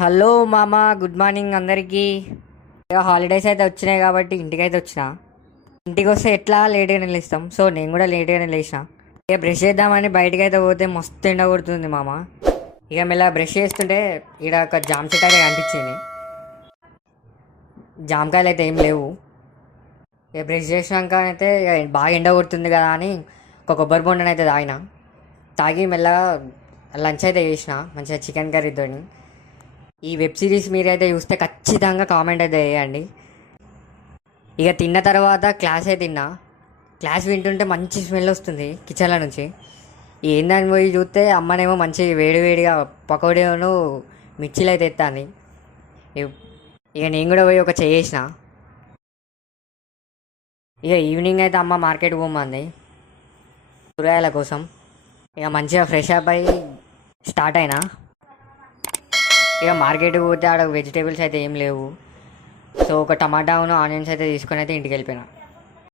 Hello మామ, good morning అందరికీ. ఇక హాలిడేస్ అయితే వచ్చినాయి కాబట్టి ఇంటికైతే వచ్చిన. ఇంటికి వస్తే ఎట్లా లేట్గానే లేస్తాం, సో నేను కూడా లేట్గానే లేచిన. ఇక బ్రష్ చేద్దామని బయటకు అయితే పోతే మస్తు ఎండ కొడుతుంది మామ. ఇక మెల్ల బ్రష్ చేస్తుంటే ఇక్కడ ఒక జామ చెట్టు అయితే కనిపించింది. జామకాయలు అయితే ఏం లేవు. ఇక బ్రష్ చేసినాక అయితే ఇక బాగా ఎండ కొడుతుంది కదా అని ఒక కొబ్బరి బొండని అయితే తాగి మెల్లగా లంచ్ అయితే చేసిన మంచిగా చికెన్ కర్రీతో. ఈ వెబ్ సిరీస్ మీరైతే చూస్తే ఖచ్చితంగా కామెంట్ అయితే చేయండి. ఇక తిన్న తర్వాత క్లాస్ అయితే తిన్నా. క్లాస్ వింటుంటే మంచి స్మెల్ వస్తుంది కిచెన్లో నుంచి. ఏందని పోయి చూస్తే అమ్మనేమో మంచి వేడివేడిగా పకోడీను మిర్చీలు అయితే ఎత్తాంది. ఇక నేను కూడా పోయి ఒక చేసిన. ఇక ఈవినింగ్ అయితే అమ్మ మార్కెట్ పోమంది కూరగాయల కోసం. ఇక మంచిగా ఫ్రెష్ అప్ అయ్యి స్టార్ట్ అయినా. ఇక మార్కెట్కి పోతే ఆడ వెజిటేబుల్స్ అయితే ఏం లేవు. సో ఒక టమాటాను ఆనియన్స్ అయితే తీసుకొని అయితే ఇంటికి వెళ్ళిపోయినా.